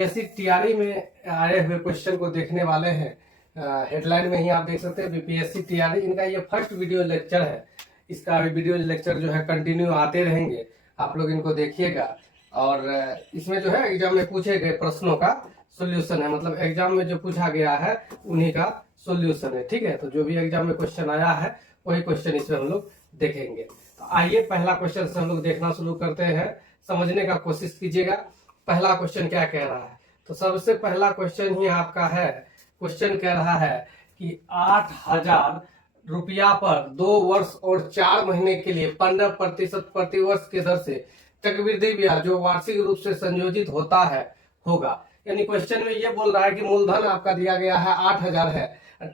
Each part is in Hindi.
ऐसी टीआरई में आए हुए क्वेश्चन को देखने वाले हैं। हेडलाइन में ही आप देख सकते हैं बीपीएससी टीआरई, इनका ये फर्स्ट वीडियो लेक्चर है। इसका वीडियो लेक्चर जो है कंटिन्यू आते रहेंगे, आप लोग इनको देखिएगा। और इसमें जो है एग्जाम में पूछे गए प्रश्नों का सोल्यूशन है, मतलब एग्जाम में जो पूछा गया है उन्हीं का सोल्यूशन है। ठीक है, तो जो भी एग्जाम में क्वेश्चन आया है वही क्वेश्चन इसमें हम लोग देखेंगे। तो आइए पहला क्वेश्चन से हम लोग देखना शुरू करते हैं, समझने का कोशिश कीजिएगा पहला क्वेश्चन क्या कह रहा है। तो सबसे पहला क्वेश्चन ही आपका है, क्वेश्चन कह रहा है कि 8,000 रुपया पर 2 वर्ष और 4 महीने के लिए 15% प्रतिवर्ष के दर से चक्रवृद्धि ब्याज जो वार्षिक रूप से संयोजित होता है होगा। यानी क्वेश्चन में ये बोल रहा है कि मूलधन आपका दिया गया है 8,000 है,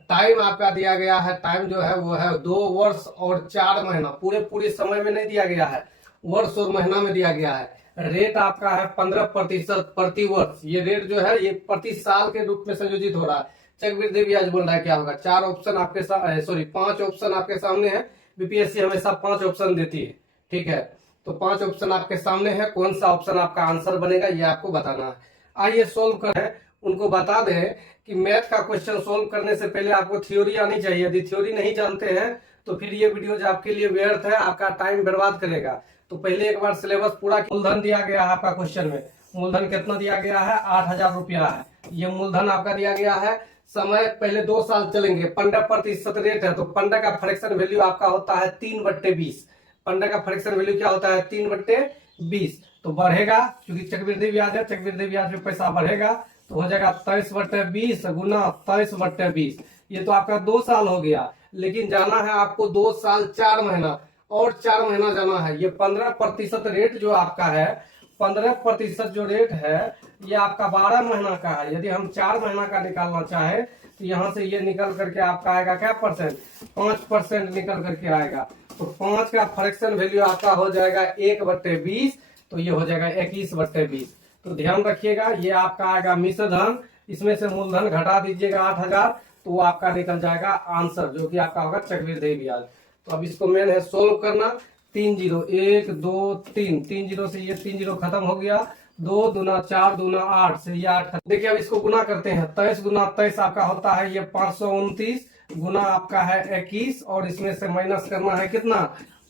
टाइम आपका दिया गया है, टाइम जो है वो है 2 वर्ष और 4 महीना, पूरे समय में नहीं दिया गया है, वर्ष और महीना में दिया गया है। रेट आपका है 15% प्रति वर्ष, ये रेट जो है ये प्रति साल के रूप में संयोजित हो रहा है। चक्रवृद्धि ब्याज बोल रहा है क्या होगा, 4 ऑप्शन आपके सामने 5 ऑप्शन आपके सामने है। बीपीएससी हमेशा 5 ऑप्शन देती है, ठीक है। तो 5 ऑप्शन आपके सामने है, कौन सा ऑप्शन आपका आंसर बनेगा ये आपको बताना है। आइए सोल्व करें। उनको बता दें कि मैथ का क्वेश्चन सोल्व करने से पहले आपको थ्योरी आनी चाहिए। यदि थ्योरी नहीं जानते हैं तो फिर ये वीडियो जो आपके लिए व्यर्थ है, आपका टाइम बर्बाद करेगा। तो पहले एक बार सिलेबस पूरा, मूलधन दिया गया है आपका क्वेश्चन में, मूलधन कितना दिया गया है 8,000 रुपया है, ये मूलधन आपका दिया गया है। समय पहले 2 साल चलेंगे, 15% रेट है, तो 15 का फ्रैक्शन वैल्यू आपका होता है 3/20। 15 का फ्रैक्शन वैल्यू क्या होता है 3/20। तो बढ़ेगा क्योंकि चक्रवृद्धि ब्याज है, चक्रवृद्धि ब्याज में पैसा बढ़ेगा तो हो जाएगा 23/20 गुना 23/20। ये तो आपका 2 साल हो गया, लेकिन जाना है आपको 2 साल 4 महीना और 4 महीना जाना है। ये 15% रेट जो आपका है, 15% जो रेट है ये आपका 12 महीना का है। यदि हम 4 महीना का निकालना चाहे तो यहाँ से ये निकल करके आपका आएगा क्या परसेंट, 5% निकल करके आएगा। तो 5 का फ्रैक्शन वैल्यू आपका हो जाएगा 1/20, तो ये हो जाएगा 21/20। तो ध्यान रखिएगा, ये आपका आएगा मिश्र धन, इसमें से मूलधन घटा दीजिएगा 8,000, तो वो आपका निकल जाएगा आंसर, जो कि आपका होगा चक्रवृद्धि ब्याज। तो अब इसको मेन है सोल्व करना। 3 0 1 2 3, 3 0 से ये 3 0 खत्म हो गया, 2 दूना 4 दूना 8 से ये 8। देखिए अब इसको गुना करते हैं, 23 गुना 23 आपका होता है ये 529 गुना आपका है 21, और इसमें से माइनस करना है कितना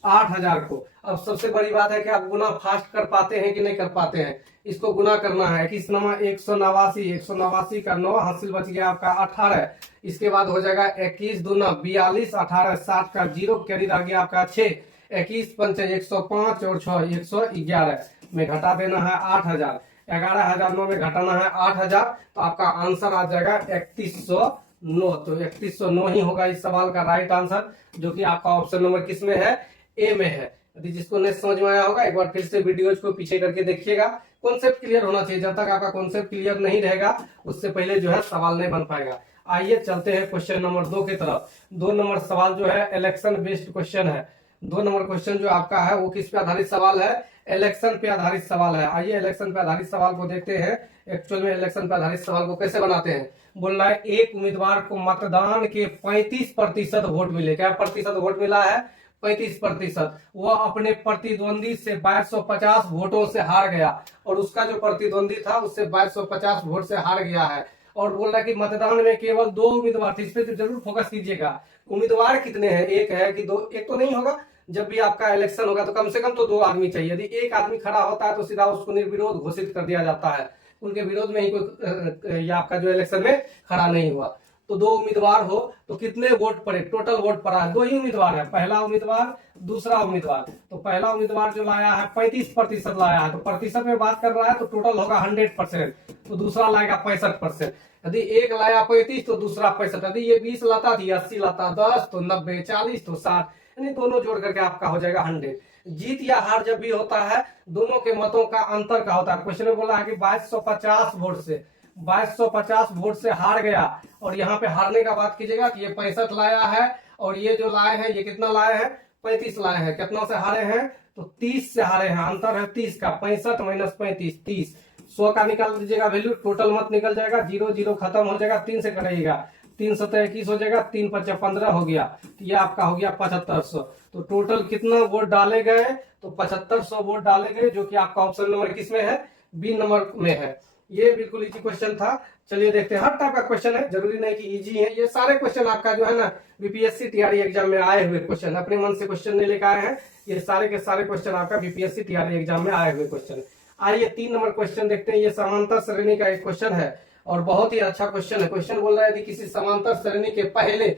8,000 को। अब सबसे बड़ी बात है कि आप गुना फास्ट कर पाते हैं कि नहीं कर पाते हैं। इसको गुना करना है, 21 नमा 189, 189 का 9 हासिल बच गया आपका 18। इसके बाद हो जाएगा 21 दूना 42, 18 60 का 0 कैरी रह गया आपका 6, 21 पंच 105 और 6 111 में घटा देना है 8,000, 11,009 में घटाना है 8,000, तो आपका आंसर आ जाएगा 3109। तो 3109 ही होगा इस सवाल का राइट आंसर, जो कि आपका ऑप्शन नंबर किस में है, ए में है। यदि जिसको नहीं समझ में आया होगा एक बार फिर से वीडियोज को पीछे करके देखिएगा। कॉन्सेप्ट क्लियर होना चाहिए, जब तक आपका कॉन्सेप्ट क्लियर नहीं रहेगा उससे पहले जो है सवाल नहीं बन पाएगा। आइए चलते हैं क्वेश्चन नंबर 2 की तरफ। 2 नंबर सवाल जो है इलेक्शन बेस्ड क्वेश्चन है। 2 नंबर क्वेश्चन जो आपका है वो किस पे आधारित सवाल है, इलेक्शन पे आधारित सवाल है। आइए इलेक्शन पे आधारित सवाल को देखते हैं। एक्चुअल में इलेक्शन पे आधारित सवाल को कैसे बनाते हैं। बोल रहा है एक उम्मीदवार को मतदान के 35% वोट मिले। क्या प्रतिशत वोट मिला है, 35%। वह अपने प्रतिद्वंदी से 2250 वोटों से हार गया, और उसका जो प्रतिद्वंदी था उससे 2250 वोट से हार गया है। और बोल रहा है कि मतदान में केवल 2 उम्मीदवार थे। इस पे तो जरूर फोकस कीजिएगा, उम्मीदवार कितने हैं, एक है कि 2, एक तो नहीं होगा। जब भी आपका इलेक्शन होगा तो कम से कम तो 2 आदमी चाहिए। यदि एक आदमी खड़ा होता है तो सीधा उसको निर्विरोध घोषित कर दिया जाता है, उनके विरोध में ही कोई आपका जो इलेक्शन में खड़ा नहीं हुआ। तो 2 उम्मीदवार हो तो कितने वोट पड़े, टोटल वोट पड़ा है 2 ही उम्मीदवार है, पहला उम्मीदवार दूसरा उम्मीदवार। तो पहला उम्मीदवार जो लाया है 35% लाया है, तो प्रतिशत में बात कर रहा है तो टोटल होगा 100%, तो दूसरा लाएगा 65%। यदि एक लाया 35 तो दूसरा 65। यदि ये 20 लाता थी 80 लाता, 10 तो 90, 40 तो 60, यानी दोनों जोड़ करके आपका हो जाएगा 100। जीत या हार जब भी होता है दोनों के मतों का अंतर का होता है। क्वेश्चन में बोला है कि 2250 वोट से 2250 वोट से हार गया, और यहाँ पे हारने का बात कीजिएगा कि ये 65 लाया है, और ये जो लाए हैं ये कितना लाए हैं 35 लाए हैं। कितना से हारे हैं तो 30 से हारे हैं, अंतर है 30 का, 65 माइनस 35 30। 100 का निकाल दीजिएगा वैल्यू, टोटल मत निकल जाएगा, 0 0 खत्म हो जाएगा, 3 से कटेगा, 3 7 21 हो जाएगा, 3 5 15 हो गया, तो ये आपका हो गया 7500। तो टोटल कितना वोट डाले गए तो 7500 वोट डाले गए, जो कि आपका ऑप्शन नंबर किस में है, बी नंबर में है। ये बिल्कुल इजी क्वेश्चन था। चलिए देखते हैं, हर टाइप का क्वेश्चन है, जरूरी नहीं कि इजी है। ये सारे क्वेश्चन आपका जो है ना बीपीएससी टीआरई एग्जाम में आए हुए क्वेश्चन, अपने मन से क्वेश्चन नहीं लेकर आए हैं, ये सारे के सारे क्वेश्चन आपका बीपीएससी टीआरई एग्जाम में आए हुए क्वेश्चन। आइए 3 नंबर क्वेश्चन देखते हैं। ये समांतर श्रेणी का एक क्वेश्चन है और बहुत ही अच्छा क्वेश्चन है। क्वेश्चन बोल रहा है यदि किसी समांतर श्रेणी के पहले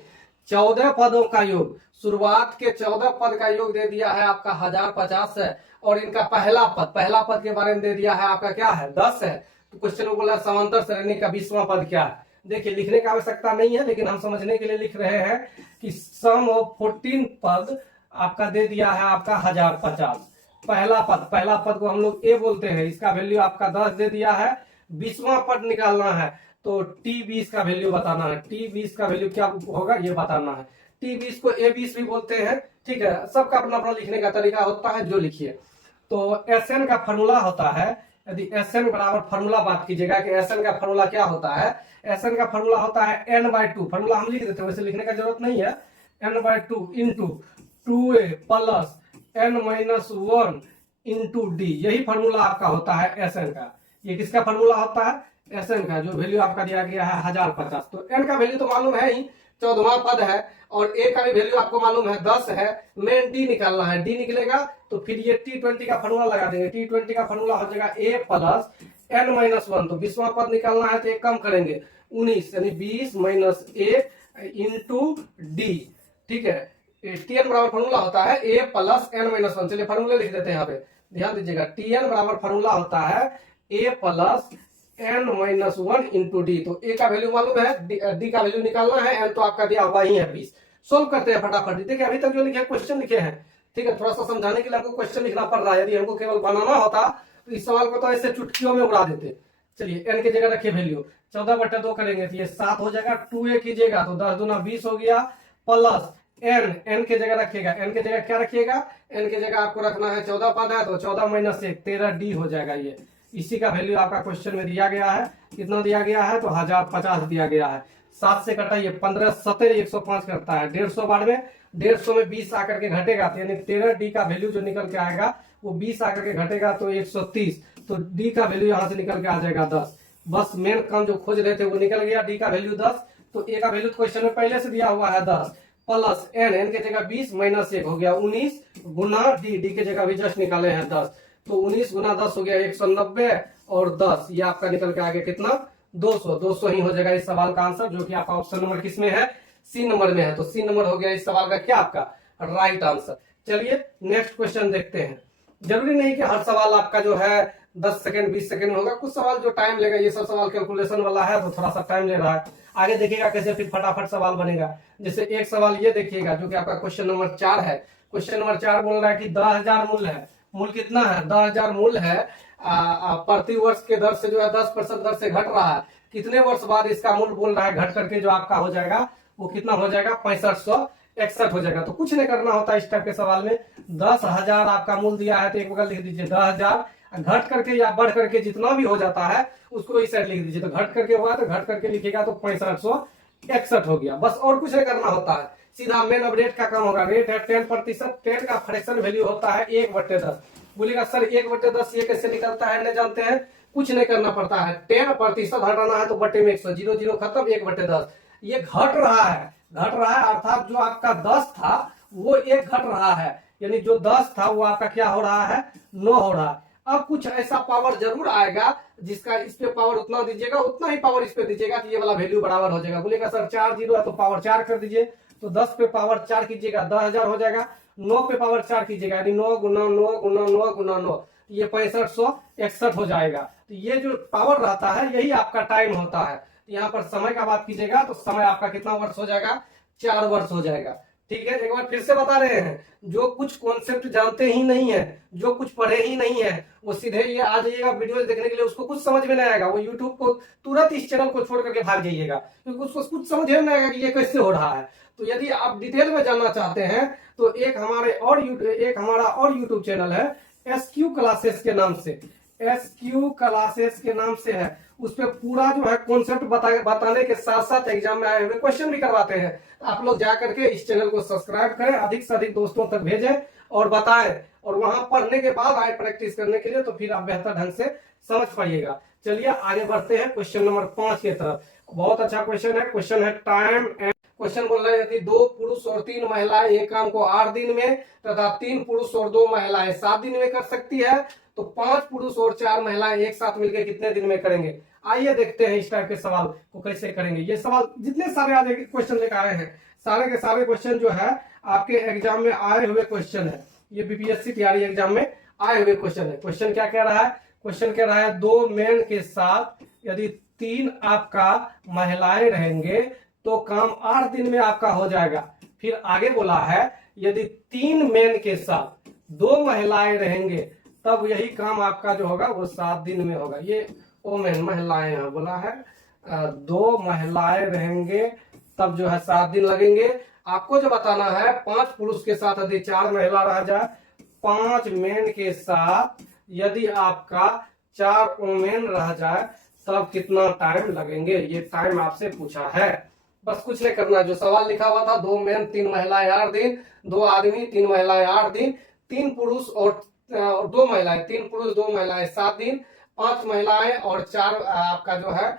14 पदों का योग, शुरुआत के 14 पद का योग दे दिया है आपका 1050 है, और इनका पहला पद के बारे में दे दिया है आपका क्या है 10 है, तो क्वेश्चन में बोला समांतर श्रेणी का 20वां पद क्या है। देखिए लिखने की आवश्यकता नहीं है, लेकिन हम समझने के लिए लिख रहे हैं कि सम ऑफ 14 पद आपका दे दिया है आपका 1050। पहला पद को हम लोग ए बोलते हैं, इसका वैल्यू आपका 10 दे दिया है। 20वां पद निकालना है तो T20 का वैल्यू बताना है। T20 का वैल्यू क्या होगा ये बताना है। T20 को A20 भी बोलते हैं, ठीक है, सबका अपना अपना लिखने का तरीका होता है, जो लिखिए। तो SN का फॉर्मूला होता है, यदि SN बराबर फॉर्मूला बात कीजिएगा कि SN का फॉर्मूला क्या होता है। SN का फॉर्मूला होता है n/2, फॉर्मूला हम लिख देते हैं, वैसे लिखने का जरूरत नहीं है। n/2 into 2a plus n-1 into D, यही फॉर्मूला आपका होता है SN का। ये किसका फॉर्मूला होता है SN का, जो वैल्यू आपका दिया गया है 1050। तो n का वैल्यू तो मालूम है ही, 14वां पद है, और a का भी वैल्यू आपको मालूम है 10 है। मेन d निकालना है, d निकलेगा तो फिर ये T20 का फॉर्मूला लगा देंगे। T20 का फॉर्मूला हो जाएगा a प्लस n-1, तो 20वां पद निकालना है तो एक कम करेंगे 19, यानी 20 माइनस 1 इंटू डी, ठीक है। Tn बराबर फॉर्मूला होता है a प्लस n-1। चलिए फॉर्मूला लिख देते हैं यहाँ पे, ध्यान दीजिएगा। Tn बराबर फॉर्मूला होता है a plus n-1 into D. तो a का वैल्यू मालूम है, d का वैल्यू निकालना है, n तो आपका दिया हुआ ही है 20। सोल्व करते हैं फटाफट। देखिए अभी तक जो लिखे क्वेश्चन लिखे हैं, ठीक है, थोड़ा सा समझाने के लिए हमको क्वेश्चन लिखना पड़ रहा है। यदि हमको केवल बनाना होता तो इस सवाल को तो ऐसे चुटकियों में उड़ा देते। चलिए n की जगह रखिए वैल्यू, 14/2 करेंगे तो ये 7 हो जाएगा। 2a कीजिएगा तो 10 दूना 20 हो गया, प्लस n की जगह रखिएगा, n की जगह क्या रखिएगा, n की जगह आपको रखना है 14 पद है तो 14 माइनस 1 13d हो जाएगा। ये इसी का वैल्यू आपका क्वेश्चन में दिया गया है। कितना दिया गया है तो 1050 दिया गया है। 7 से कटाइए, 15 7 105 करता है, 150 बार में 150 में 20 आकर के घटेगा, तो यानी 13d का वैल्यू जो निकल के आएगा वो 20 आकर के घटेगा तो 130, तो d का वैल्यू यहाँ से निकल के आ जाएगा 10। बस मेन काम जो खोज रहे थे वो निकल गया, d का वैल्यू 10। तो a का वैल्यू क्वेश्चन में पहले से दिया हुआ है 10, प्लस n की जगह 20 माइनस 1 हो गया 19 गुना d की जगह भी जस्ट निकाले हैं 10, तो 19 गुना 10 हो गया 190 और 10, ये आपका निकल के आ गया कितना 200 ही हो जाएगा इस सवाल का आंसर, जो कि आपका ऑप्शन नंबर किस में है, C नंबर में है। तो C नंबर हो गया इस सवाल का क्या आपका राइट आंसर। चलिए नेक्स्ट क्वेश्चन देखते हैं। जरूरी नहीं कि हर सवाल आपका जो है 10 सेकंड 20 सेकंड में होगा, कुछ सवाल जो टाइम लेगा, ये सब सवाल कैलकुलेशन वाला है तो थोड़ा सा टाइम ले रहा है। आगे देखिएगा कैसे फिर फटाफट सवाल बनेगा। जैसे एक सवाल ये देखिएगा जो कि आपका क्वेश्चन नंबर 4 है। क्वेश्चन नंबर 4 बोल रहा है कि 10,000 मूल है, मूल कितना है 10,000 मूल है, प्रति वर्ष के दर से जो है 10% दर से घट रहा है। कितने वर्ष बाद इसका मूल बोल रहा है घट करके जो आपका हो जाएगा वो कितना हो जाएगा 6561 हो जाएगा। तो कुछ नहीं करना होता इस टाइप के सवाल में, 10,000 आपका मूल दिया है तो एक बगल लिख दीजिए 10,000, घट करके या बढ़ करके जितना भी हो जाता है उसको इस साइड लिख दीजिए। तो घट करके हुआ तो घट करके लिखेगा तो 6561 हो गया, बस और कुछ नहीं करना होता है। सीधा मेन अब रेट का काम होगा। रेट है 10%, 10 का फ्रैक्शन वैल्यू होता है 1/10। बोलेगा सर 1/10 ये कैसे निकलता है, नहीं जानते हैं, कुछ नहीं करना पड़ता है। 10% हटाना है तो बटे में 100, 0 0 खत्म, 1/10। ये घट रहा है अर्थात जो आपका 10 था वो 1 घट रहा है, यानी जो 10 था वो आपका क्या हो रहा है 9 हो रहा है। अब कुछ ऐसा पावर जरूर आएगा जिसका इस पे पावर उतना दीजिएगा उतना ही पावर इस पे दीजिएगा तो ये वाला वैल्यू बराबर हो जाएगा। बोलेगा सर 4 0 है तो पावर 4 कर दीजिए, तो 10 पे पावर 4 कीजिएगा 10,000 हो जाएगा। 9 पे पावर 4 कीजिएगा यानी 9 गुना 9 गुना 9 गुना 9, ये 6561 हो जाएगा। तो ये जो पावर रहता है यही आपका टाइम होता है। यहाँ पर समय का बात कीजिएगा तो समय आपका कितना वर्ष हो जाएगा 4 वर्ष हो जाएगा। ठीक है, एक बार फिर से बता रहे हैं, जो कुछ कॉन्सेप्ट जानते ही नहीं है, जो कुछ पढ़े ही नहीं है, वो सीधे ये आ जाइएगा वीडियो देखने के लिए, उसको कुछ समझ में नहीं आएगा, वो यूट्यूब को तुरंत इस चैनल को छोड़ करके भाग जाइएगा, क्योंकि उसको कुछ समझ में नहीं आएगा कि ये कैसे हो रहा है। तो यदि आप डिटेल में जानना चाहते हैं तो एक हमारा और यूट्यूब चैनल है SQ क्लासेस के नाम से, SQ क्लासेस के नाम से है। उस पर पूरा जो है कॉन्सेप्ट बताने के साथ साथ एग्जाम में आए हुए क्वेश्चन भी करवाते हैं। आप लोग जाकर के इस चैनल को सब्सक्राइब करें, अधिक से अधिक दोस्तों तक भेजें और बताएं, और वहां पढ़ने के बाद आए प्रैक्टिस करने के लिए, तो फिर आप बेहतर ढंग से समझ पाइएगा। चलिए आगे बढ़ते हैं क्वेश्चन नंबर 5 की तरफ। बहुत अच्छा क्वेश्चन है टाइम एंड। क्वेश्चन बोल रहे हैं कि 2 पुरुष और 3 महिलाएं एक काम को 8 दिन में तथा 3 पुरुष और 2 महिलाएं 7 दिन में कर सकती है, तो 5 पुरुष और 4 महिलाएं एक साथ मिलकर कितने दिन में करेंगे। आइए देखते हैं इस टाइप के सवाल को कैसे करेंगे। ये सवाल जितने सारे आज क्वेश्चन लेकर आए हैं, सारे के सारे क्वेश्चन जो है आपके एग्जाम में आए हुए क्वेश्चन है। ये बीपीएससी तैयारी एग्जाम में आए हुए क्वेश्चन है। क्वेश्चन क्या कह रहा है? क्वेश्चन कह रहा है 2 मेन के साथ यदि 3 आपका महिलाएं रहेंगे तो काम 8 दिन में आपका हो जाएगा। फिर आगे बोला है यदि 3 मेन के साथ 2 महिलाएं रहेंगे तब यही काम आपका जो होगा वो 7 दिन में होगा। ये ओमेन महिलाएं यहाँ बोला है, 2 महिलाएं रहेंगे तब जो है 7 दिन लगेंगे। आपको जो बताना है 5 पुरुष के साथ यदि 4 महिला रह जाए, 5 मेन के साथ यदि आपका 4 वोमेन रह जाए तब कितना टाइम लगेंगे। ये टाइम आपसे पूछा है, बस कुछ नहीं करना। जो सवाल लिखा हुआ था 2 मेन 3 महिलाएं 8 दिन, 2 आदमी 3 महिलाएं 8 दिन, 3 पुरुष और 2 महिलाएं, 3 पुरुष 2 महिलाएं 7 दिन, 5 महिलाएं और 4 आपका जो है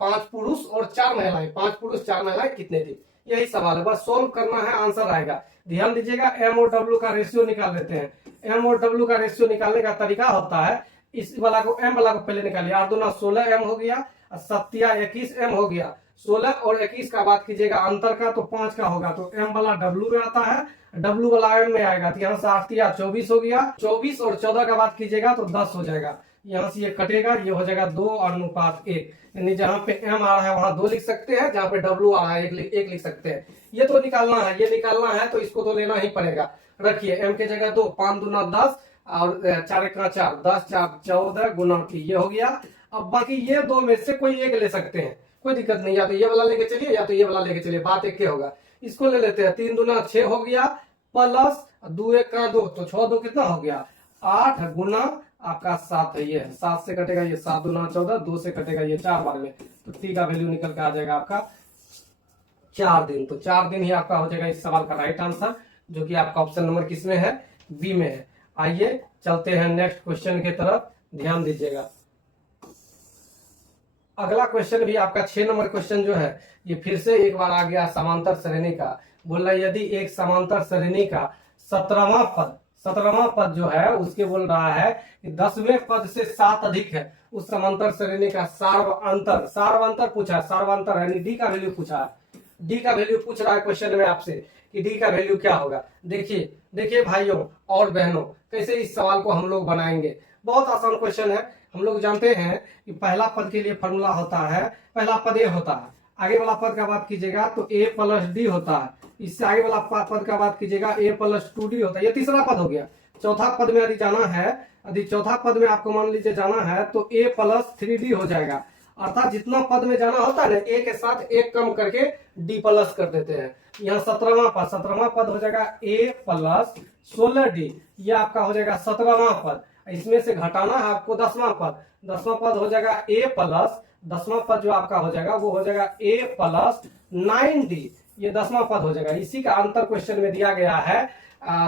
5 पुरुष और 4 महिलाएं, 5 पुरुष 4 महिलाएं कितने दिन। यही सवाल है, बस सोल्व करना है, आंसर आएगा। ध्यान दीजिएगा, एम और डब्ल्यू का रेशियो निकाल लेते हैं। एम और डब्ल्यू का रेशियो निकालने का तरीका होता है, इस वाला को एम वाला को पहले निकालिए। 8 दूना 16 एम हो गया, 7 21 एम हो गया। 16 और 21 का बात कीजिएगा अंतर का तो 5 का होगा, तो एम वाला डब्ल्यू में आता है, डब्ल्यू वाला एम में आएगा। तो यहाँ से 8 24 हो गया, 24 और 14 का बात कीजिएगा तो 10 हो जाएगा। यहाँ से ये कटेगा, ये हो जाएगा 2:1, यानी जहाँ पे एम आ रहा है वहां 2 लिख सकते हैं, जहाँ पे डब्ल्यू आ रहा है 1 लिख सकते हैं। ये तो निकालना है, ये निकालना है तो इसको तो लेना ही पड़ेगा। रखिए एम के जगह 2, 5 दूना 10 और 4 1 4, 10 4 14 गुना 3, ये हो गया। अब बाकी ये 2 में से कोई एक ले सकते हैं, कोई दिक्कत नहीं। या तो ये वाला लेके चलिए या तो ये वाला लेके चलिए, बात एक के होगा। इसको ले लेते हैं, 3 दूना 6 हो गया, प्लस 2 1 2, तो 6 2 कितना हो गया 8 गुना आपका 7 है। ये 7 से कटेगा ये 7 दूना 14, 2 से कटेगा ये 4 बार में, तो टी का वैल्यू निकल के आ जाएगा आपका 4 दिन। तो 4 दिन ही आपका हो जाएगा इस सवाल का राइट आंसर, जो कि आपका ऑप्शन नंबर किसमें है? बी में है। आइए चलते हैं नेक्स्ट क्वेश्चन की तरफ, ध्यान दीजिएगा। अगला क्वेश्चन भी आपका 6 नंबर क्वेश्चन जो है ये फिर से एक बार आ गया समांतर श्रेणी का। बोल रहा है यदि एक समांतर श्रेणी का 17वां पद जो है उसके बोल रहा है कि 10वें पद से 7 अधिक है, उस समांतर श्रेणी का सार्वंतर पूछा है, सार्वंतर यानी डी का वैल्यू पूछा है। डी का वैल्यू पूछ रहा है क्वेश्चन में आपसे कि डी का वैल्यू क्या होगा। देखिए भाइयों और बहनों, कैसे इस सवाल को हम लोग बनाएंगे। बहुत आसान क्वेश्चन है। हम लोग जानते हैं कि पहला पद के लिए फॉर्मूला होता है, पहला पद ए होता है, आगे वाला पद का बात कीजिएगा तो ए प्लस डी होता है, इससे आगे वाला पद का बात कीजिएगा ए प्लस 2डी होता है। ये तीसरा पद हो गया। चौथा पद में यदि जाना है, यदि चौथा पद में आपको मान लीजिए जाना है तो ए प्लस 3डी हो जाएगा। अर्थात जितना पद में जाना होता है ना, ए के साथ एक कम करके डी प्लस कर देते हैं। यहाँ 17वां पद हो जाएगा ए प्लस 16डी, ये आपका हो जाएगा 17वां पद। इसमें से घटाना है आपको 10वां पद हो जाएगा ए प्लस 10वां पद जो आपका हो जाएगा वो हो जाएगा ए प्लस 9डी, ये 10वां पद हो जाएगा। इसी का आंसर क्वेश्चन में दिया गया है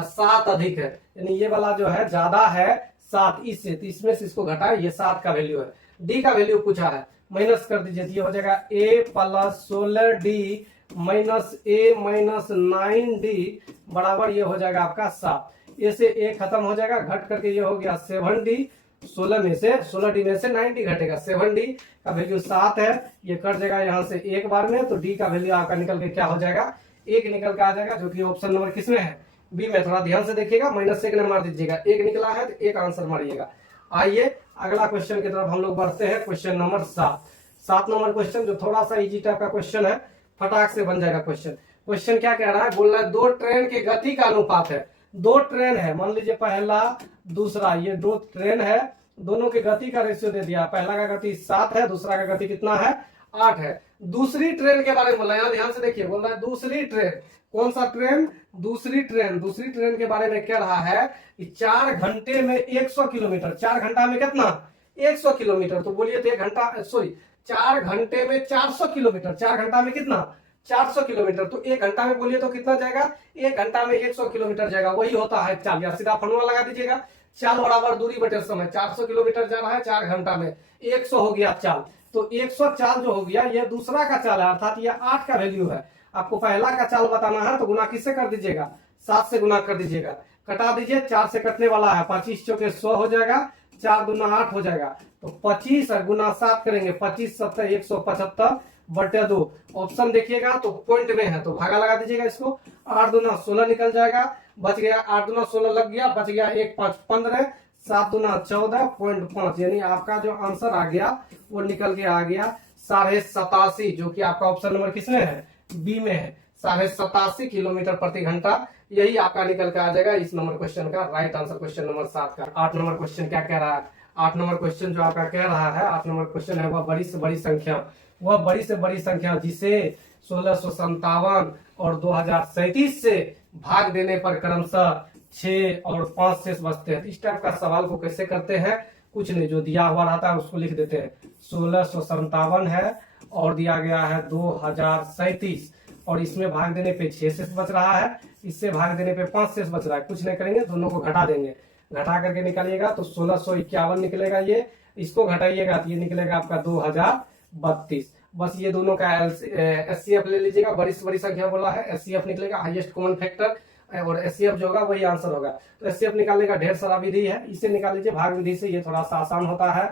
7 अधिक है, यानी ये वाला जो है ज्यादा है 7 इससे, तो इसमें से इसको घटाए, ये 7 का वैल्यू है। डी का वैल्यू पूछा है, माइनस कर दीजिए, ये हो जाएगा ए प्लस 16डी माइनस ए माइनस 9डी बराबर ये हो जाएगा आपका 7। ए से ए खत्म हो जाएगा, घट करके ये हो गया 7डी। 16डी में से 9डी घटेगा, 7डी का वैल्यू 7 है, ये कट जाएगा यहाँ से एक बार में, तो डी का वैल्यू आपका निकल के क्या हो जाएगा 1 निकल के आ जाएगा, जो कि ऑप्शन नंबर किसमें है? बी में। थोड़ा ध्यान से देखिएगा, -1 न मार दीजिएगा, 1 निकला है तो 1 आंसर मारिएगा। आइए अगला क्वेश्चन की तरफ हम लोग बढ़ते हैं, क्वेश्चन नंबर 7 नंबर क्वेश्चन जो थोड़ा सा इजी टाइप का क्वेश्चन है, फटाक से बन जाएगा क्वेश्चन। क्वेश्चन क्या कह रहा है? बोल रहा है 2 ट्रेन के गति का अनुपात है। 2 ट्रेन है, मान लीजिए पहला दूसरा, ये 2 ट्रेन है, दोनों के गति का रेशियो दे दिया। पहला का गति 7 है, दूसरा का गति कितना है 8 है। दूसरी ट्रेन के बारे में बोल रहा है, ध्यान से देखिए, बोल रहा है दूसरी ट्रेन, कौन सा ट्रेन? दूसरी ट्रेन के बारे में कह रहा है कि 4 घंटे में 100 किलोमीटर, 4 घंटा में कितना 100 किलोमीटर, तो बोलिए तो 4 घंटे में 400 किलोमीटर, 4 घंटा में कितना 400 किलोमीटर, तो 1 घंटा में बोलिए तो कितना जाएगा 1 घंटा में 100 किलोमीटर जाएगा, वही होता है 4। सीधा फॉर्मूला लगा दीजिएगा, चाल बराबर दूरी बटे समय, 400 किलोमीटर जा रहा है 4 घंटा में, 100 हो गया चाल। तो 100 चाल जो हो गया ये दूसरा का चाल है, अर्थात ये 8 का वैल्यू है। आपको पहला का चाल बताना है तो गुना किससे कर दीजिएगा, 7 से गुना कर दीजिएगा। कटा दीजिए, 4 से कटने वाला है, 25 चौके 100 हो जाएगा, 4 दूना 8 हो जाएगा। तो 25 गुना 7 करेंगे, 25 7 175 बटे 2। ऑप्शन देखिएगा तो पॉइंट में है तो भागा लगा दीजिएगा इसको, 8 दूना 16 निकल जाएगा, बच गया 8 दूना 16 लग गया, बच गया 1 5 15, 7 दूना 14.5, यानी आपका जो आंसर आ गया वो निकल के आ गया 87.5, जो कि आपका ऑप्शन नंबर किसमें है, बी में है, 87.5 किलोमीटर प्रति घंटा। यही आपका निकल के आ जाएगा इस नंबर क्वेश्चन का राइट आंसर, क्वेश्चन नंबर 7 का। 8 नंबर क्वेश्चन क्या कह रहा है, 8 नंबर क्वेश्चन जो आपका कह रहा है, 8 नंबर क्वेश्चन है वह बड़ी से बड़ी संख्या, वह बड़ी से बड़ी संख्या जिसे 1657 और 2037 से भाग देने पर क्रमशः 6 और 5 शेष बचते हैं। इस टाइप का सवाल को कैसे करते हैं, कुछ नहीं, जो दिया हुआ रहता है उसको लिख देते हैं। 1657 है और दिया गया है 2037, और इसमें भाग देने पे 6 शेष बच रहा है, इससे भाग देने पे 5 शेष बच रहा है। कुछ नहीं करेंगे, दोनों को घटा देंगे, घटा करके निकालिएगा तो 1651 निकलेगा। ये इसको घटाइएगा तो ये निकलेगा आपका 2032। बस ये दोनों का एचसीएफ ले लीजिएगा, बड़ी से बड़ी संख्या बोला है, एचसीएफ निकलेगा, हाईएस्ट कॉमन फैक्टर, और एचसीएफ जो होगा वही आंसर होगा। तो एचसीएफ निकालने का ढेर सारा विधि है, इसे निकाल लीजिए भाग विधि से, ये थोड़ा सा आसान होता है।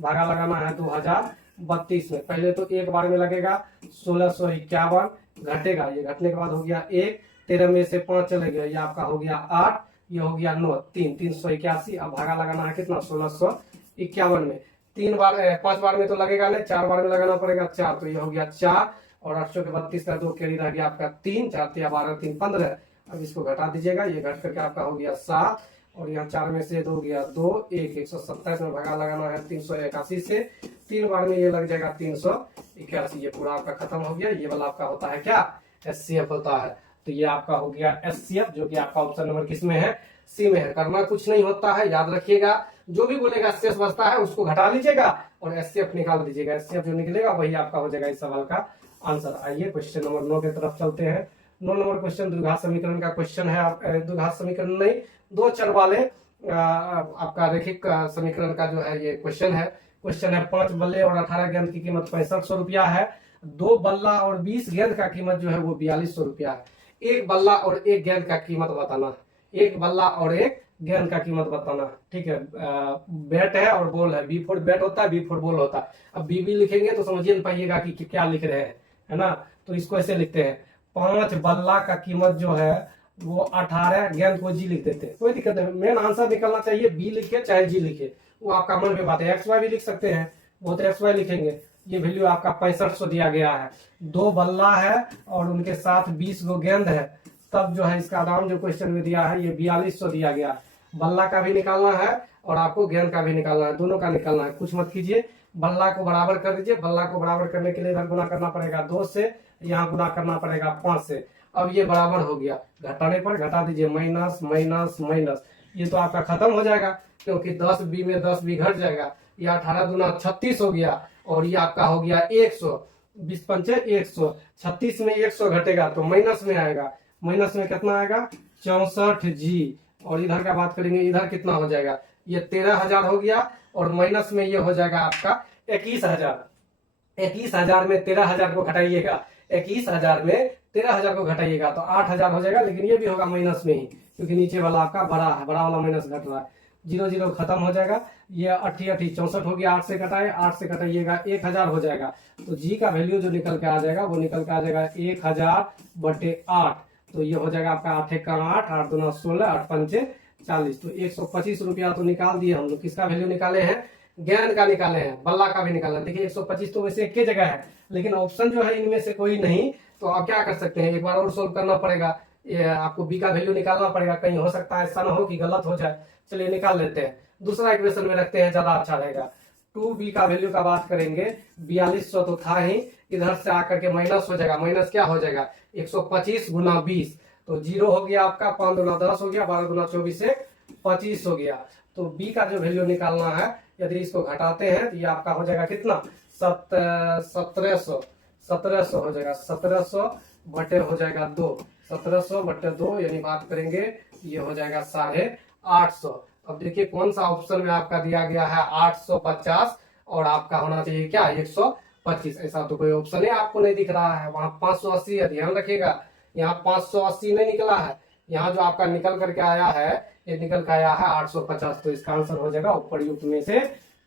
भागा लगाना है 2032 में, पहले तो एक बार में लगेगा 1651, घटेगा, ये घटने के बाद हो गया 1, 13 में से 5 चले गए, ये आपका हो गया 8, ये हो गया 9, 381। अब भागा लगाना है कितना, 1651 में, 5 बार में तो लगेगा नहीं, 4 बार में लगाना पड़ेगा 4, तो ये हो गया 4, और 832 का 2 कैरी रह गया आपका 3, 4 12 3 15। अब इसको घटा दीजिएगा, ये घट करके आपका हो गया 7, और यहाँ 4 में से 2 गया 2, 127 में भागा लगाना है 381 से, 3 बार में ये लग जाएगा 381, ये पूरा आपका खत्म हो गया। ये वाला आपका होता है क्या, एचसीएफ होता है। तो ये आपका हो गया एचसीएफ, जो कि आपका ऑप्शन नंबर किसमें है, सी में है। करना कुछ नहीं होता है, याद रखिएगा, जो भी बोलेगा शेष बचता है उसको घटा लीजिएगा और एचसीएफ निकाल दीजिएगा, एचसीएफ जो निकलेगा वही आपका हो जाएगा इस सवाल का आंसर। आइए क्वेश्चन नंबर 9 की तरफ चलते हैं। 9 नंबर क्वेश्चन द्विघात समीकरण का क्वेश्चन है। आप द्विघात समीकरण नहीं, 2 चर वाले आपका रैखिक समीकरण का जो है ये क्वेश्चन है। क्वेश्चन है 5 बल्ले और 18 गेंद की कीमत 6500 रुपया है, 2 बल्ला और 20 गेंद का कीमत जो है वो 4200 रुपया है। एक बल्ला और एक गेंद का कीमत बताना है, एक बल्ला और एक गेंद का कीमत बताना, ठीक है। बैट है और बॉल है, बी फोर बैट होता है, बी फोर बॉल होता है। अब बी लिखेंगे तो समझिए नहीं पाइएगा कि क्या लिख रहे हैं, है ना। तो इसको ऐसे लिखते हैं, 5 बल्ला का कीमत जो है वो 18, गेंद को जी लिख देते हैं, कोई दिक्कत नहीं। मेन आंसर निकलना चाहिए, बी लिखे चाहे जी लिखे, वो आपका मन पे बात है। एक्स वाई भी लिख सकते हैं, वो तो एक्स वाई लिखेंगे। ये वैल्यू आपका 6500 दिया गया है, 2 बल्ला है और उनके साथ 20 गो गेंद है, तब जो है इसका दाम जो क्वेश्चन में दिया है ये 4200 दिया गया। बल्ला का भी निकालना है और आपको गेंद का भी निकालना है, दोनों का निकालना है। कुछ मत कीजिए, बल्ला को बराबर कर दीजिए। बल्ला को बराबर करने के लिए इधर गुना करना पड़ेगा 2 से, यहाँ गुना करना पड़ेगा 5 से। अब ये बराबर हो गया, घटाने पर घटा दीजिए, माइनस माइनस माइनस, ये तो आपका खत्म हो जाएगा क्योंकि 10 बी में 10 बी घट जाएगा। ये 18 दूना 36 हो गया और ये आपका हो गया 100, 20 पंचे 100, 36 में 100 घटेगा तो माइनस में आएगा। माइनस में कितना आएगा, 64 जी। और इधर का बात करेंगे, इधर कितना हो जाएगा, ये 13,000 हो गया और माइनस में ये हो जाएगा आपका 21,000। 21,000 में 13,000 को घटाइएगा, 21,000 में 13,000 को घटाइएगा तो 8,000 हो जाएगा, लेकिन ये भी होगा माइनस में ही क्योंकि नीचे वाला आपका बड़ा है, बड़ा वाला माइनस घट रहा है। 0 0 खत्म हो जाएगा। ये 88 64 हो गया, 8 से कटाए, 8 से कटाइएगा 1000 हो जाएगा। तो जी का वैल्यू जो निकल के आ जाएगा वो निकल के आ जाएगा 1000/8। तो ये हो जाएगा आपका 8 का 8, 8 दूना 16, 8 पंचे 40। तो 125 रुपया तो निकाल दिए हम लोग। किसका वैल्यू निकाले हैं, गेंद का निकाले हैं, बल्ला का भी निकालना। देखिए 125 तो वैसे एक ही जगह है, लेकिन ऑप्शन जो है इनमें से कोई नहीं, तो आप क्या कर सकते हैं, एक बार और सोल्व करना पड़ेगा। ये आपको बी का वैल्यू निकालना पड़ेगा, कहीं हो सकता है ऐसा ना हो कि गलत हो जाए। चलिए निकाल लेते हैं, दूसरा इक्वेशन में रखते हैं, ज्यादा अच्छा रहेगा। 2b का वैल्यू का बात करेंगे, 4200 तो था ही, इधर से आकर के माइनस हो जाएगा। माइनस क्या हो जाएगा, 125 गुना 20, तो 0 हो गया आपका, 5 गुना 10 हो गया, 12 गुना 24 से 25 हो गया। तो b का जो वैल्यू निकालना है, यदि इसको घटाते हैं तो ये आपका हो जाएगा कितना, 1700 हो जाएगा। 1700 बटे हो जाएगा 2, 1700 बटे 2 यानी बात करेंगे ये हो जाएगा 850। अब देखिए कौन सा ऑप्शन में आपका दिया गया है 850 और आपका होना चाहिए क्या 125। ऐसा तो कोई ऑप्शन है आपको नहीं दिख रहा है, वहां 580 है, ध्यान रखिएगा। यहाँ 580 नहीं निकला है, यहाँ जो आपका निकल करके आया है ये निकल के आया है 850। तो इसका आंसर हो जाएगा उपरयुक्त में से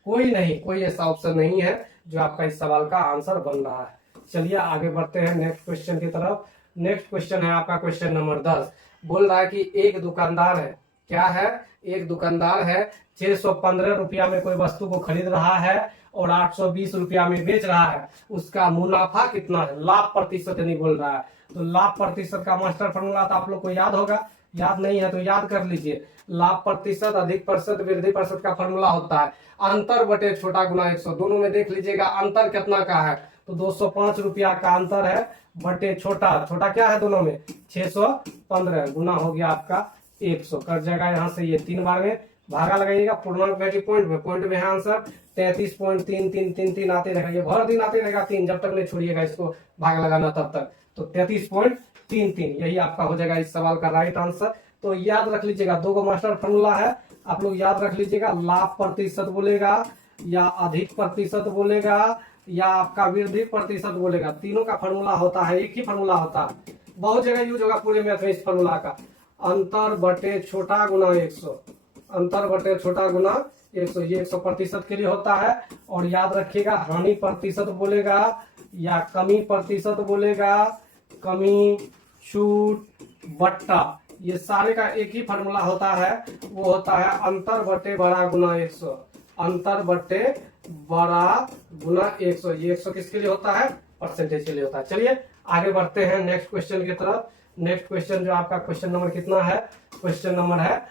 कोई नहीं, कोई ऐसा ऑप्शन नहीं है जो आपका इस सवाल का आंसर बन रहा है। चलिए आगे बढ़ते हैं नेक्स्ट क्वेश्चन की तरफ। नेक्स्ट क्वेश्चन है आपका क्वेश्चन नंबर 10। बोल रहा है कि एक दुकानदार है, क्या है, एक दुकानदार है 615 रुपया में कोई वस्तु को खरीद रहा है और 820 रुपया में बेच रहा है। उसका मुनाफा कितना है, लाभ प्रतिशत नहीं बोल रहा है। तो लाभ प्रतिशत का मास्टर फॉर्मूला तो आप लोग को याद होगा, याद नहीं है तो याद कर लीजिए। लाभ प्रतिशत अधिक प्रतिशत वृद्धि प्रतिशत का फॉर्मूला होता है अंतर बटे छोटा गुना 100। दोनों में देख लीजिएगा अंतर कितना का है, तो 205 रुपया का अंतर है बटे छोटा, छोटा क्या है दोनों में 615 गुना हो गया आपका 100। कर जाएगा यहाँ से ये 3 बार में भागा लगाइएगा पूर्णांक में कि पॉइंट में, पॉइंट में है आंसर 33.3333 आते रहेगा, ये भर दिन आते रहेगा 3 जब तक नहीं छोड़िएगा इसको भाग लगाना तब तक। तो 33.33 यही आपका हो जाएगा इस सवाल का राइट आंसर। तो याद रख लीजिएगा, 2 को मास्टर फॉर्मूला है, आप लोग याद रख लीजिएगा। लाभ प्रतिशत बोलेगा या अधिक प्रतिशत बोलेगा या आपका वृद्धि प्रतिशत बोलेगा, तीनों का फॉर्मूला होता है, एक ही फॉर्मूला होता है, बहुत जगह यूज होगा पूरे मैथ में इस फॉर्मूला का। अंतर बटे छोटा गुना 100, अंतर बटे छोटा गुना 100, ये 100 प्रतिशत के लिए होता है। और याद रखिएगा हानि प्रतिशत बोलेगा या कमी प्रतिशत बोलेगा, कमी छूट बट्टा, ये सारे का एक ही फॉर्मूला होता है, वो होता है अंतर बटे बड़ा गुना 100, अंतर बटे बड़ा गुना 100। ये 100 किसके लिए होता है, परसेंटेज के लिए होता है। चलिए आगे बढ़ते हैं नेक्स्ट क्वेश्चन की तरफ। नेक्स्ट क्वेश्चन जो आपका क्वेश्चन नंबर कितना है, क्वेश्चन नंबर है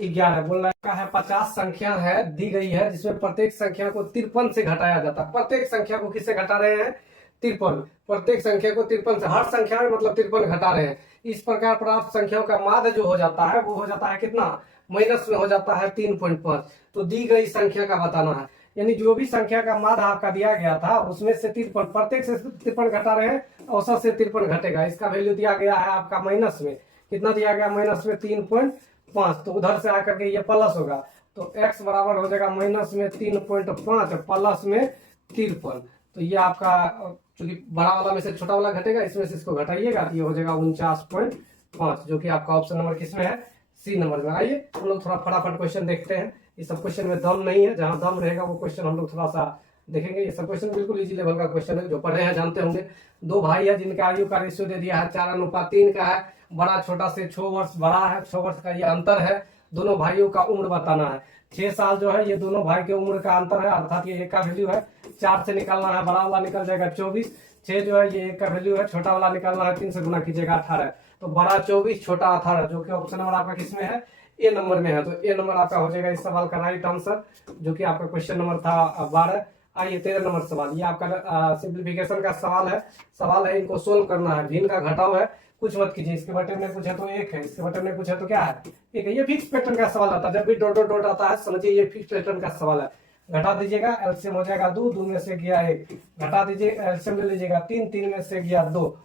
11। बोल रहा है 50 संख्या है दी गई है जिसमें प्रत्येक संख्या को 53 से घटाया जाता है। प्रत्येक संख्या को किससे घटा रहे हैं, 53, प्रत्येक संख्या को 53 से, हर संख्या में मतलब 53 घटा रहे हैं। इस प्रकार प्राप्त संख्याओं का माध्य जो हो जाता है वो हो जाता है कितना, माइनस में हो जाता है 3.5। तो दी गई संख्या का बताना है, यानी जो भी संख्या का माध्य आपका दिया गया था उसमें से 53, प्रत्येक से 53 घटा रहे हैं, औसत से 53 घटेगा। इसका वैल्यू दिया गया है आपका माइनस में, कितना दिया गया माइनस में 3.5, तो उधर से आकर के ये प्लस होगा, तो x बराबर हो जाएगा माइनस में 3.5 प्लस में 53। तो ये आपका चूंकि बड़ा वाला में से छोटा वाला घटेगा, इसमें से इसको घटाइएगा तो ये हो जाएगा 49.5, जो कि आपका ऑप्शन नंबर किसमें है, सी नंबर में। आइए हम लोग थोड़ा फटाफट क्वेश्चन देखते हैं। ये सब क्वेश्चन में दम नहीं है, जहां दम रहेगा वो क्वेश्चन हम लोग थोड़ा सा देखेंगे। ये सब क्वेश्चन बिल्कुल इजी लेवल का क्वेश्चन है, जो पढ़ रहे हैं जानते होंगे। 2 भाई है जिनका आयु का रेशियो दे दिया है 4:3 का है, बड़ा छोटा से 6 वर्ष बड़ा है, 6 वर्ष का ये अंतर है। दोनों भाइयों का उम्र बताना है, 6 साल जो है ये दोनों भाई के उम्र का अंतर है, अर्थात ये एक का वैल्यू है, 4 से निकालना है, बड़ा वाला निकल जाएगा 24, 6 जो है ये एक का वैल्यू है, छोटा वाला निकालना है, 3 से गुना कीजिएगा 18, तो बड़ा 24 छोटा 18, जो कि ऑप्शन नंबर आपका किसमें है, ए नंबर में है। तो ए नंबर आपका हो जाएगा इस सवाल का राइट आंसर, जो कि आपका क्वेश्चन नंबर था 12। आइए 13 नंबर सवाल, ये आपका सिंप्लीफिकेशन का सवाल है, इनको सोल्व करना है। भिन्न का घटाव है, कुछ मत कीजिए, इसके बटन में कुछ है तो 1 है, इसके बटन में कुछ है तो क्या है, एक है। ये फिक्स पैटर्न का सवाल आता है, जब भी डॉट डॉट डॉट आता है समझिए ये फिक्स पैटर्न का सवाल है। घटा दीजिएगा, एलसीएम हो जाएगा 2, 2 में से गया 1, घटा दीजिए, एलसीएम ले लीजिएगा 3, 3 में से गया 2,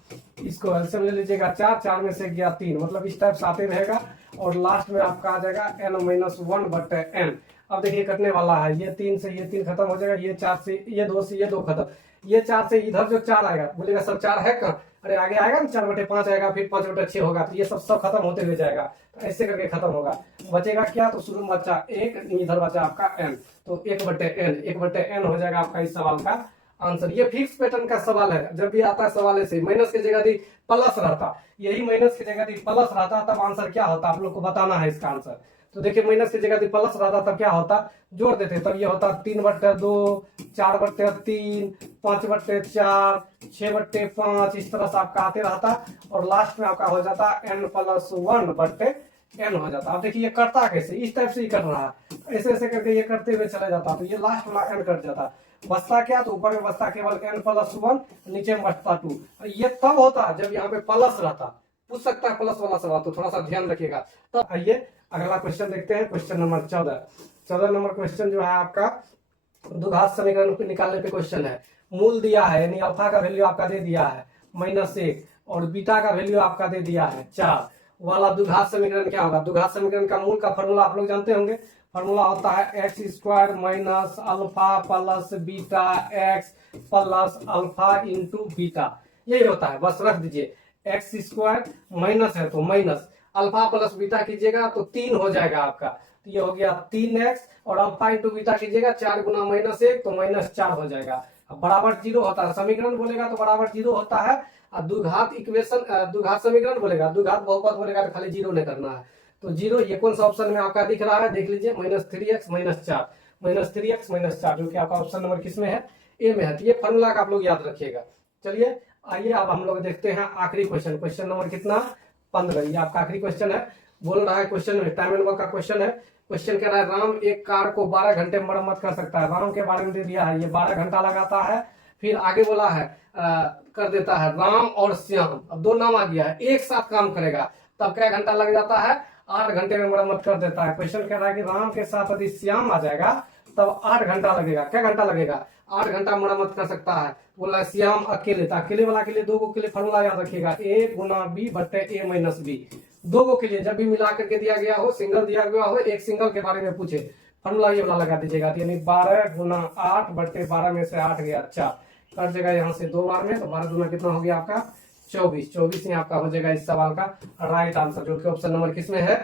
इसको एलसीएम ले लीजिएगा 4, 4 में से गया 3, मतलब इस टाइप से आते रहेगा और लास्ट में आपका आ जाएगा n-1 बटे n। अब देखिए कटने वाला है, ये 3 से ये 3 खत्म हो जाएगा, ये 4 से ये 2 से ये 2 खत्म, ये 4 से इधर जो 4 आएगा, बोलेगा सर 4 है कहाँ, अरे आगे आएगा ना 4/5 आएगा, फिर 5/6 होगा, तो ये सब खत्म होते हुए जाएगा, तो ऐसे करके खत्म होगा। बचेगा क्या, तो शुरू में बचा 1, इधर बचा आपका n, तो 1/n हो जाएगा आपका इस सवाल का आंसर। ये फिक्स पैटर्न का सवाल है, जब भी आता है सवाल ऐसे माइनस की जगह दी प्लस रहता, यही माइनस की जगह दी प्लस रहता तब आंसर क्या होता, आप लोग को बताना है इसका आंसर। तो देखिए माइनस की जगह दी प्लस रहता तब क्या होता, जोड़ देते, तब ये होता 3/2, 4/3, 5/4, 6/5, इस तरह से आपका आते रहता और लास्ट में आपका हो जाता n+1 बटे n हो जाता। अब देखिए ये करता कैसे, इस टाइप से ही कर रहा है, ऐसे ऐसे करके ये करते हुए चला जाता, तो ये लास्ट वाला n कट जाता, बचता क्या, तो ऊपर में बचता केवल n+1, नीचे में बचता 2। ये तब होता जब यहाँ पे प्लस रहता, पूछ सकता है प्लस वाला सवाल, तो थोड़ा सा ध्यान रखिएगा। तो आइए अगला क्वेश्चन देखते हैं, क्वेश्चन नंबर 14 नंबर क्वेश्चन जो है आपका द्विघात समीकरण को निकालने पे क्वेश्चन है। मूल दिया है, यानी अल्फा का वैल्यू आपका दे दिया है -1 और बीटा का वैल्यू आपका दे दिया है 4, वाला द्विघात समीकरण क्या होगा? द्विघात समीकरण का मूल का फॉर्मूला आप लोग जानते होंगे। फॉर्मूला होता है x square minus alpha plus beta x plus alpha into beta, यही होता है। बस रख दीजिए, एक्स स्क्वायर माइनस है तो माइनस अल्फा प्लस बीटा कीजिएगा तो 3 हो जाएगा आपका, तो ये हो गया 3x, और अल्फा इंटू बीटा कीजिएगा 4 गुना -1 तो -4 हो जाएगा। अब बराबर 0 होता है, समीकरण बोलेगा तो बराबर 0 होता है, और द्विघात इक्वेशन द्विघात समीकरण बोलेगा, द्विघात बहुपद बोलेगा तो खाली 0 नहीं करना है। तो 0 ये कौन सा ऑप्शन में आपका दिख रहा है? देख लीजिए, -3x -4, -3x -4, जो कि आपका ऑप्शन नंबर किस में है? ए में है। तो ये फॉर्मूला का आप लोग याद रखिएगा। चलिए आइए अब हम लोग देखते हैं आखिरी क्वेश्चन, क्वेश्चन नंबर कितना? 15। ये आपका आखिरी क्वेश्चन है। बोल रहा है क्वेश्चन में टाइम एंड वर्क का क्वेश्चन है। क्वेश्चन कह रहा है राम एक कार को 12 घंटे मरम्मत कर सकता है। राम के बारे में दे दिया है, ये 12 घंटा लगाता है। फिर आगे बोला है कर देता है राम और श्याम, अब 2 नाम आ गया है, एक साथ काम करेगा तब क्या घंटा लग जाता है? 8 घंटे में मरम्मत कर देता है। क्वेश्चन कह रहा है कि राम के साथ यदि श्याम आ जाएगा तब 8 घंटा लगेगा। क्या घंटा लगेगा? 8 घंटा मरम्मत कर सकता है। बोला है श्याम अकेले, तो अकेले वाला के लिए 2 को के लिए फॉर्मूला याद रखिएगा, a गुना b बटे a माइनस बी। 2 को के लिए जब भी मिला करके दिया गया हो, सिंगल दिया गया हो, एक सिंगल के बारे में पूछे, फॉर्मूला ये वाला लगा दीजिएगा, यानी 12 गुना 8 बटे 12 में से 8 गया 4, कट जाएगा यहाँ से 2 बार में, तो 12 दूना कितना हो गया आपका? 24। 24 ही आपका हो जाएगा इस सवाल का राइट आंसर, जो कि ऑप्शन नंबर किसमें है?